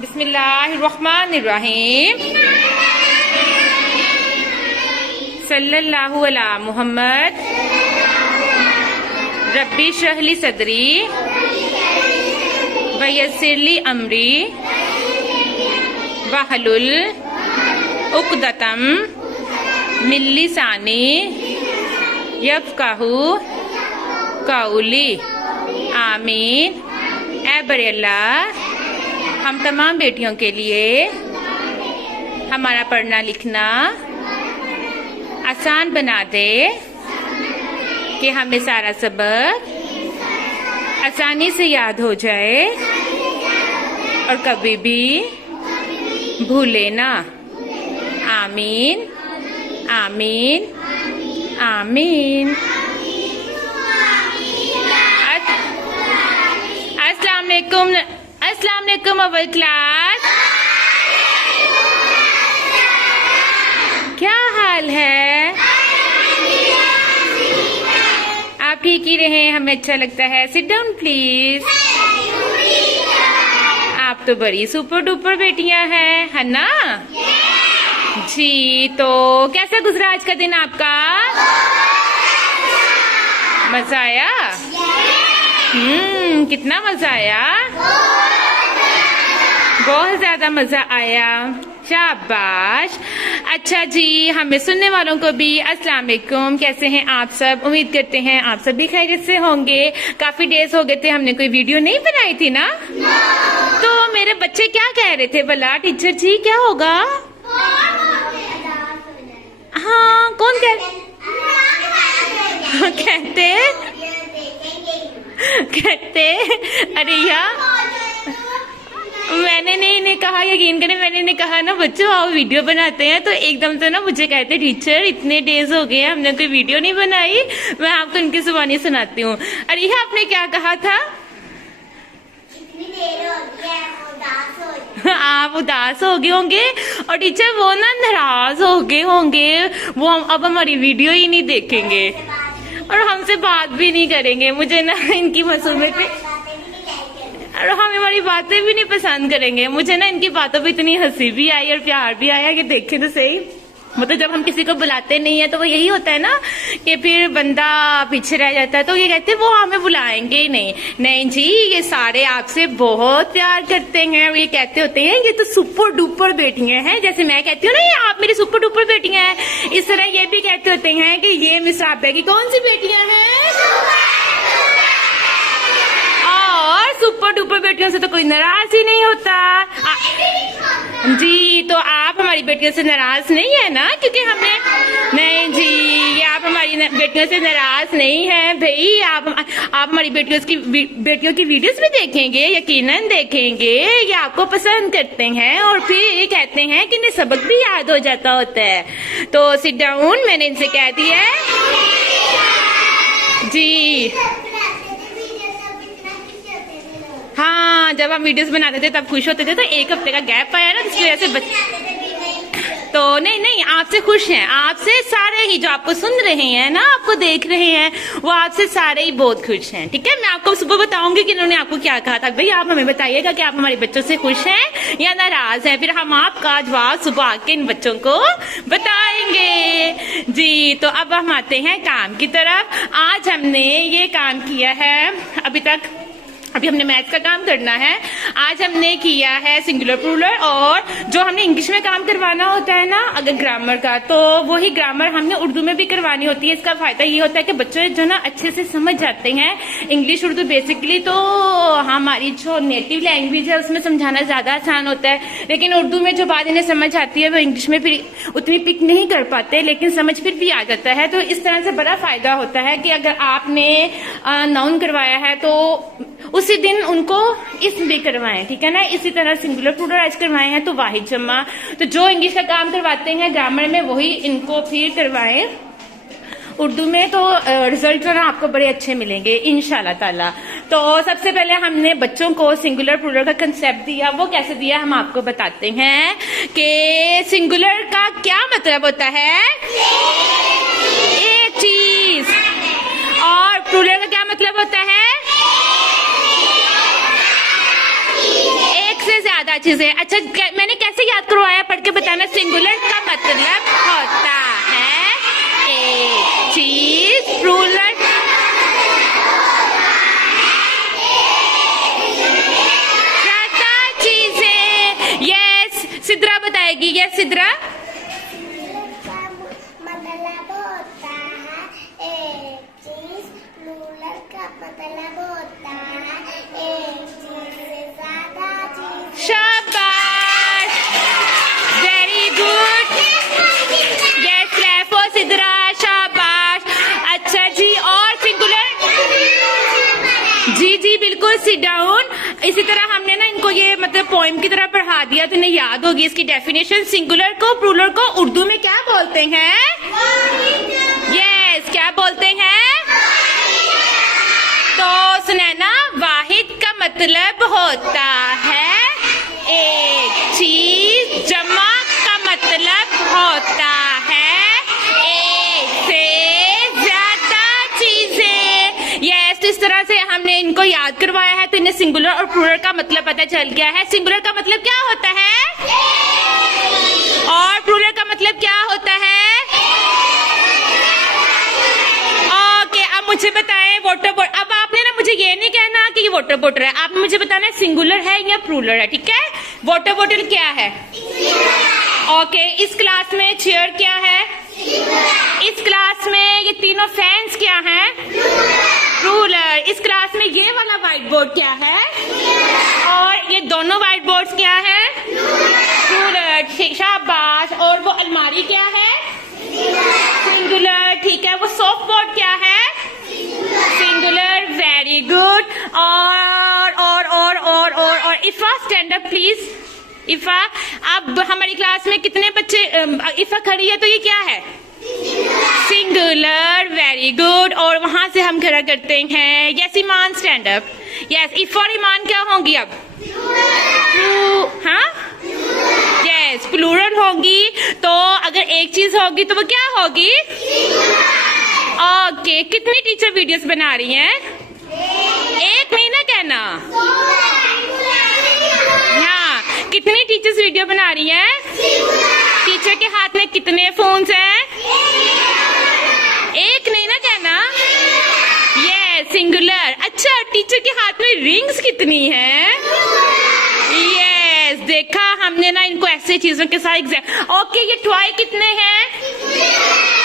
बिस्मिल्लाहिर्रहमानिर्रहीम। सल्लल्लाहु अला मुहम्मद। रब्बी शरहली सदरी वयस्सिरली अमरी वहलुल उक़दतम मिन लिसानी यफ़क़हू क़ौली। आमीन। ऐ बरे अल्लाह, हम तमाम बेटियों के लिए हमारा पढ़ना लिखना आसान बना दे कि हमें सारा सबक आसानी से याद हो जाए और कभी भी भूले ना। आमीन आमीन आमीन। अस्सलाम वालेकुम अव्वल क्लास। क्या हाल है? आप ठीक ही रहे, हमें अच्छा लगता है। Sit down please. आप तो बड़ी सुपर डुपर बेटियां हैं, है ना? जी, तो कैसा गुजरा आज का दिन आपका? मजा आया? कितना मजा आया? बहुत ज्यादा मजा आया। शाबाश। अच्छा जी, हमें सुनने वालों को भी अस्सलाम वालेकुम। कैसे हैं आप सब? उम्मीद करते हैं आप सब भी खैरियत से होंगे। काफी डेज हो गए थे, हमने कोई वीडियो नहीं बनाई थी ना। तो मेरे बच्चे क्या कह रहे थे भला? टीचर जी क्या होगा? हाँ, कौन कहते अरे यार, मैंने नहीं इन्हें कहा, यकीन करें मैंने इन्हें कहा ना बच्चों आओ वीडियो बनाते हैं, तो एकदम से ना मुझे कहते टीचर इतने डेज हो गए हमने कोई वीडियो नहीं बनाई। मैं आपको इनकी जुबानी सुनाती हूँ। अरे यह आपने क्या कहा था? इतनी देर हो गई है, आप उदास हो गए होंगे और टीचर वो ना नाराज हो गए होंगे। वो अब हमारी वीडियो ही नहीं देखेंगे और हमसे बात भी नहीं करेंगे। मुझे ना इनकी मासूमियत पे और हम हमारी बातें भी नहीं पसंद करेंगे। मुझे ना इनकी बातों पे इतनी हंसी भी आई और प्यार भी आया कि देखे तो सही। मतलब जब हम किसी को बुलाते नहीं है तो वो यही होता है ना कि फिर बंदा पीछे रह जाता है। तो ये कहते हैं वो हमें बुलाएंगे ही नहीं। नहीं जी, ये सारे आपसे बहुत प्यार करते हैं। ये कहते होते हैं ये तो सुपर डुपर बेटियां हैं। जैसे मैं कहती हूँ ना ये आप मेरी सुपर डुपर बेटियां हैं, इस तरह ये भी कहते होते हैं कि ये मिस राबिया की कौन सी बेटियां हैं। और सुपर डुपर बेटियों से तो कोई नाराज ही नहीं होता। जी, तो आप हमारी बेटियों से नाराज नहीं है ना? क्योंकि हमें नहीं जी, ये आप हमारी बेटियों से नाराज नहीं है भाई। आप हमारी बेटियों की वीडियोस भी देखेंगे, यकीनन देखेंगे। ये आपको पसंद करते हैं और फिर कहते हैं कि इन्हें सबक भी याद हो जाता होता है। तो सिट डाउन, मैंने इनसे कह दिया है जी। हाँ, जब हम वीडियोस बनाते थे तब खुश होते थे, तो एक हफ्ते का गैप आया ना जिसकी वजह से तो नहीं, आपसे खुश हैं। आपसे सारे ही जो आपको सुन रहे हैं ना, आपको देख रहे हैं, वो आपसे सारे ही बहुत खुश हैं। ठीक है, मैं आपको सुबह बताऊंगी कि इन्होंने आपको क्या कहा था। भाई आप हमें बताइएगा कि आप हमारे बच्चों से खुश हैं या नाराज हैं, फिर हम आपका जवाब सुबह आके इन बच्चों को बताएंगे। जी, तो अब हम आते हैं काम की तरफ। आज हमने ये काम किया है, अभी हमने मैथ्स का काम करना है। आज हमने किया है सिंगुलर प्लूरल, और जो हमने इंग्लिश में काम करवाना होता है ना अगर ग्रामर का, तो वही ग्रामर हमने उर्दू में भी करवानी होती है। इसका फायदा ये होता है कि बच्चे जो ना अच्छे से समझ जाते हैं इंग्लिश उर्दू। बेसिकली तो हमारी जो नेटिव लैंग्वेज है उसमें समझाना ज्यादा आसान होता है, लेकिन उर्दू में जो बात इन्हें समझ आती है वो इंग्लिश में फिर उतनी पिक नहीं कर पाते, लेकिन समझ फिर भी आ जाता है। तो इस तरह से बड़ा फायदा होता है कि अगर आपने नाउन करवाया है तो उसी दिन उनको इसम भी करवाएं। ठीक है ना? इसी तरह सिंगुलर प्लूरल आज करवाए हैं तो वाहिद जमा। तो जो इंग्लिश का काम करवाते हैं ग्रामर में वही इनको फिर करवाएं उर्दू में, तो रिजल्ट जो ना आपको बड़े अच्छे मिलेंगे इंशाल्लाह ताला। तो सबसे पहले हमने बच्चों को सिंगुलर प्लूरल का कंसेप्ट दिया। वो कैसे दिया हम आपको बताते हैं कि सिंगुलर का क्या मतलब होता है, एक चीज, और प्लूरल का क्या मतलब होता है, ज्यादा चीजें। अच्छा मैंने कैसे याद करवाया, पढ़ के बताना। सिंगुलर का मतलब होता है एक चीज, प्लूरल ज्यादा चीजें। यस सिद्रा बताएगी। यस सिद्रा। मतलब होता है एक चीज, प्लूरल का मतलब होता है एक चीज से ज्यादा चीज। शाबाश, very good. Yes clap for Sidra, शाबाश। अच्छा जी, और सिंगुलर। जी जी बिल्कुल, सिट डाउन। इसी तरह हमने ना इनको ये मतलब पोएम की तरह पढ़ा दिया तो इन्हें याद होगी इसकी डेफिनेशन। सिंगुलर को प्लूरल को उर्दू में क्या बोलते हैं? यस क्या बोलते हैं? तो सुनैना, वाहिद का मतलब होता है एक चीज, जमा का मतलब होता है एक से ज्यादा चीजें। यस तो इस तरह से हमने इनको याद करवाया है तो इन्हें सिंगुलर और प्लूरल का मतलब पता चल गया है। सिंगुलर का मतलब क्या होता है और प्लूरल का मतलब क्या होता है? ओके अब मुझे बताएं वाटर बॉटल। अब आपने ना मुझे ये नहीं कहना कि ये वाटर बॉटल है, आपने मुझे बताना है सिंगुलर है या प्लूरल है, ठीक है? वाटर बॉटल क्या है? ओके इस क्लास में चेयर क्या है? इस क्लास में ये तीनों फैंस क्या हैं? प्लूरल। इस क्लास में ये वाला व्हाइट बोर्ड क्या है? और ये दोनों व्हाइट बोर्ड्स क्या है? प्लूरल। शाबाश। और वो अलमारी क्या है? सिंगुलर। ठीक है, वो सॉफ्ट बोर्ड क्या है? सिंगुलर। Very good. और इफा स्टैंड अप प्लीज। इफा, अब हमारी क्लास में कितने बच्चे, इफा खड़ी है तो ये क्या है? सिंगुलर। Very good. और वहां से हम खड़ा करते हैं। यस ईमान स्टैंड अप। यस इफा और ईमान क्या होंगी अब? हाँ यस प्लूरल होगी। तो अगर एक चीज होगी तो वो क्या होगी? ओके कितनी टीचर वीडियोस बना रही हैं? एक नहीं ना कहना। हाँ कितनी टीचर्स वीडियो बना रही हैं? टीचर के हाथ में कितने फोन्स हैं? एक नहीं ना कहना। ये सिंगुलर। अच्छा टीचर के हाथ में रिंग्स कितनी हैं? यस देखा हमने ना इनको ऐसे चीजों के साथ एग्जाम। ओके ये टॉय कितने हैं?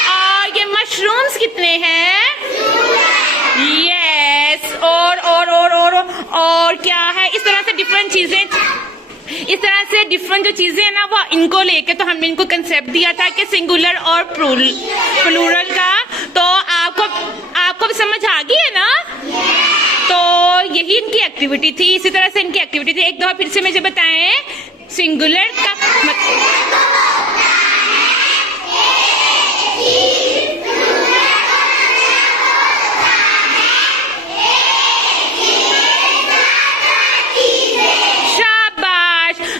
और ये मशरूम्स कितने हैं? यस और क्या है? इस तरह से डिफरेंट चीजें, इस तरह से डिफरेंट जो चीजें हैं ना वो इनको लेके तो हमने इनको कंसेप्ट दिया था कि सिंगुलर और प्लूरल का। तो आपको भी समझ आ गई है ना? तो यही इनकी एक्टिविटी थी। इसी तरह से इनकी एक्टिविटी थी। एक दफा फिर से मुझे बताएं सिंगुलर का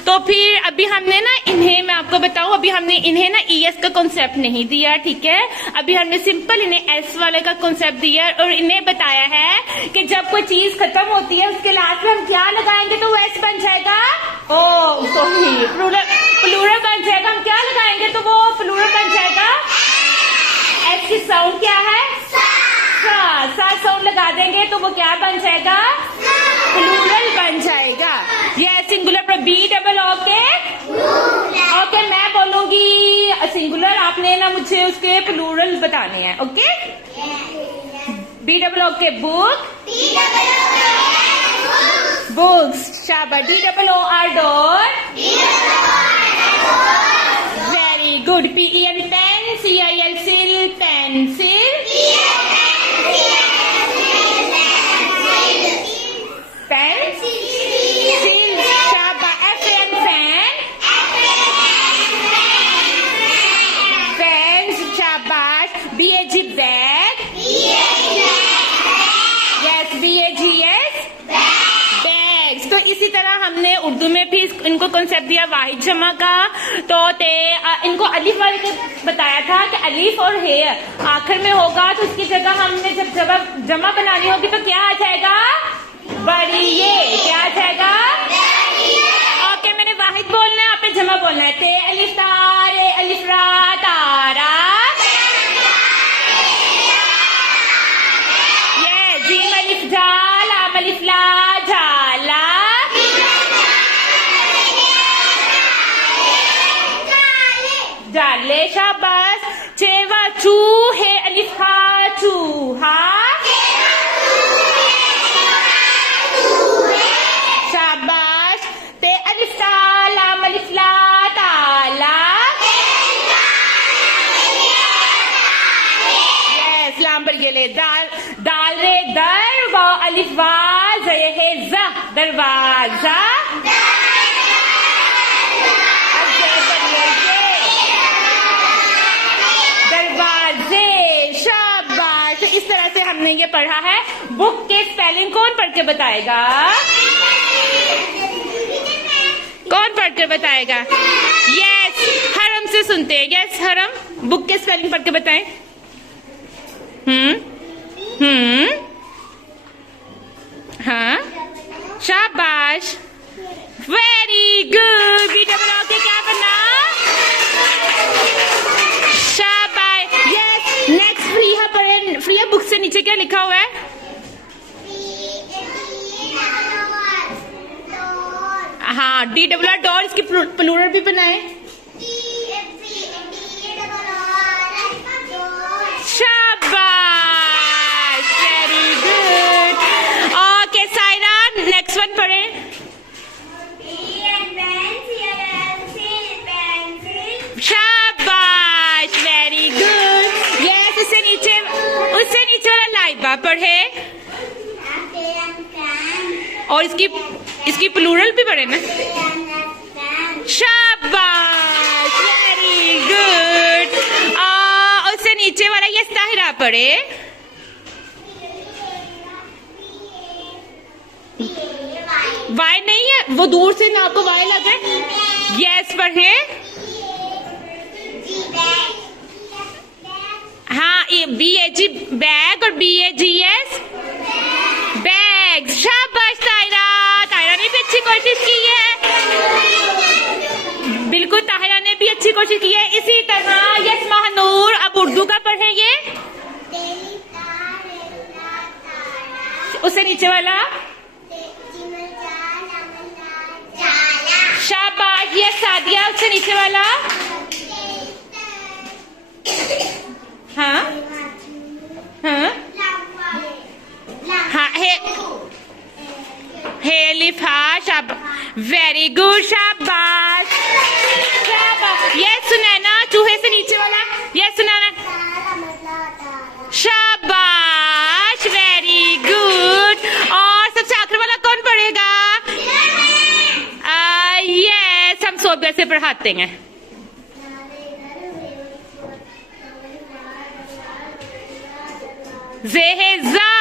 तो फिर अभी हमने ना इन्हें, मैं आपको बताऊं अभी हमने इन्हें ना ईएस का कॉन्सेप्ट नहीं दिया, ठीक है? अभी हमने सिंपल इन्हें एस वाले का कॉन्सेप्ट दिया और इन्हें बताया है कि जब कोई चीज खत्म होती है उसके लास्ट में हम क्या लगाएंगे तो वो एस बन जाएगा। ओ सॉरी प्लूरल बन जाएगा। हम क्या लगाएंगे तो वो प्लूरल बन जाएगा। एस की साउंड क्या है? सा साउंड लगा देंगे तो वो क्या बन जाएगा? प्लूरल बन जाएगा। ये सिंगुलर पर बी डबल ओके ओके मैं बोलूंगी सिंगुलर, आपने ना मुझे उसके प्लूरल बताने हैं। Okay B double O K book, books. शाबाश। D double O R door, very good. PEN pen, CIL cil pencil, pencil. शाबाश। FN fan, pen. शाबाश। BAG bag, yes BAGS bags. तो इसी तरह हमने उर्दू में भी इनको कॉन्सेप्ट दिया वाहिद जमा का। तो इनको अलीफ वाले के बताया था कि अलीफ और हे आखिर में होगा तो उसकी जगह हमने जब जमा बनानी होगी तो क्या आ जाएगा? बड़ी ये। क्या आ जाएगा? ओके मैं स्लो बोलना है। ते अलिफ तारे अलिफ रा तारा। ये जीम अलिफ जा लाम अलिफ ला झाला। जाले शाबाश। चेवा चूहे अलिफ हा चूहा। शाबाश। ते अलिफ ता लाम अलिफ ला ताला। यस लाम पर गेले। दाल दाल रे दर वा अलिफ वा जय है ज दरवाजा। दरवाजे। शाबाश। इस तरह से हमने ये पढ़ा है। बुक के स्पेलिंग कौन पढ़ के बताएगा? कौन पढ़ के बताएगा? यस हरम से सुनते हैं। यस हरम बुक के स्पेलिंग पढ़ के बताएं। हाँ शाबाश very good. B double O K क्या बना? शाबाश। यस नेक्स्ट फ्रिया पढ़े। फ्रिया बुक से नीचे क्या लिखा हुआ है? हाँ डी डबल आर डॉल। इसकी प्लूरल भी बनाए। शाबाश very good. Okay Saira next one पढ़े। शाबाश वेरी गुड। यस उससे नीचे वाला लाइबा पढ़े। और इसकी प्लूरल भी पढ़े ना। शाबाश वेरी गुड। उससे नीचे वाला ये ताहिरा पढ़े। वाई नहीं है वो दूर से ना आपको वाई लग रहा है। यस पढ़े। हाँ बी ए जी बैग और बी ए जी एस बैग। शाबाश ताहिरा। ताहिरा ने भी अच्छी कोशिश की है। बिल्कुल ताहिरा ने भी अच्छी कोशिश की है। इसी तरह यस महानूर अब उर्दू का पढ़े। ये उससे नीचे वाला। शाबाश। ये सादिया उससे नीचे वाला। हाँ हाँ हाँ हे लिफा। शाबाश वेरी गुड। शाबाश शाबाश। ये सुनैना चूहे से नीचे वाला। ये सुनैना। शाबाश वेरी गुड। और सबसे आखिर वाला कौन पढ़ेगा? यस हम सब कैसे पढ़ाते हैं। जेहे जा